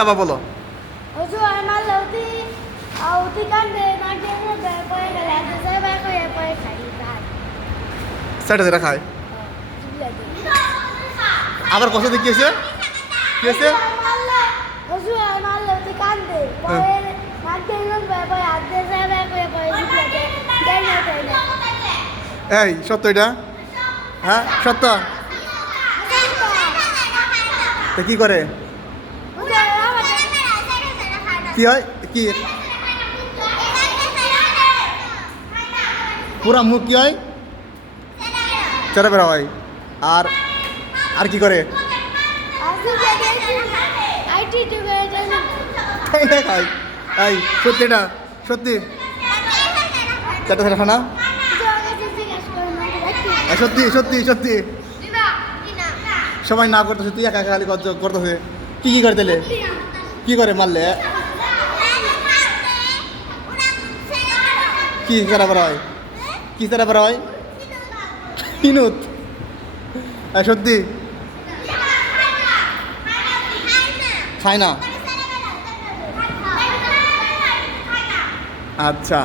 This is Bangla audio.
বাবা বলো Ojo ay malauti auti kan de na de na de poi gala de sai ba ko ye poi khai ba সাইডে যেটা খায় আবার কষা দিয়ে কি হয়েছে কি হয়েছে Ojo ay malauti kan de poi na de na de poi ade sai ba ko ye poi de na এই সত্য এটা হ্যাঁ সত্য তো কি করে কি হয় কি পুরা মুখ কি হয় চেরা বেড়া হয় আর আর কি করে আইটি যুগে জানি তাই না খায় এই সত্যি এটা সত্যি চারটা সেটা খানা সত্যি সত্যি সত্যি সবাই না করতেছে তুই একা একা খালি করতেছে কি কি করে তাহলে কি করে মারলে কি চারা বেড়া হয় কি চারা বেড়া হয় কিনুত সত্যি খায় না আচ্ছা